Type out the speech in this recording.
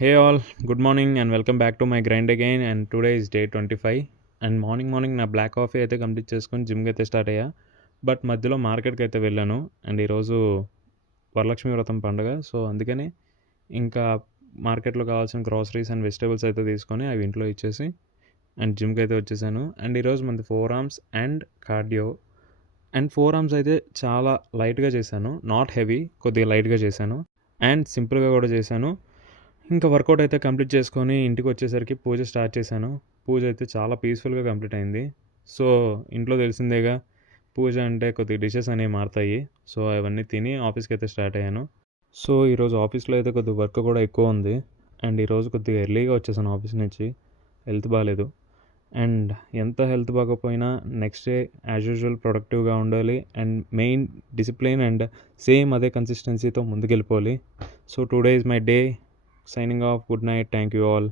Hey all, good morning and welcome back to my grind again. And today is day 25. And morning నా black coffee అయితే complete చేసుకొని జిమ్కి అయితే start అయ్యా. But మధ్యలో మార్కెట్కి అయితే వెళ్ళాను. అండ్ ఈరోజు వరలక్ష్మి వ్రతం పండుగ. సో అందుకని ఇంకా మార్కెట్లో కావాల్సిన గ్రాసరీస్ అండ్ వెజిటేబుల్స్ అయితే తీసుకొని అవి ఇంట్లో ఇచ్చేసి అండ్ జిమ్కి అయితే వచ్చేసాను. అండ్ ఈరోజు మనది 4 arms and cardio. And 4 arms అయితే చాలా లైట్గా చేశాను, నాట్ హెవీ, కొద్దిగా లైట్గా చేశాను అండ్ సింపుల్గా కూడా చేశాను. ఇంకా వర్కౌట్ అయితే కంప్లీట్ చేసుకొని ఇంటికి వచ్చేసరికి పూజ స్టార్ట్ చేశాను. పూజ అయితే చాలా పీస్ఫుల్గా కంప్లీట్ అయింది. సో ఇంట్లో తెలిసిందేగా, పూజ అంటే కొద్దిగా డిషెస్ అనేవి మారుతాయి. సో అవన్నీ తిని ఆఫీస్కి అయితే స్టార్ట్ అయ్యాను. సో ఈరోజు ఆఫీస్లో అయితే కొద్దిగా వర్క్ కూడా ఎక్కువ ఉంది. అండ్ ఈరోజు కొద్దిగా ఎర్లీగా వచ్చేసాను ఆఫీస్ నుంచి. హెల్త్ బాగాలేదు. అండ్ ఎంత హెల్త్ బాగోపోయినా నెక్స్ట్ డే యాజ్ యూజువల్ ప్రొడక్టివ్గా ఉండాలి. And main discipline and same అదే కన్సిస్టెన్సీతో ముందుకెళ్ళిపోవాలి. So today is my day. Signing off. Good night. Thank you all.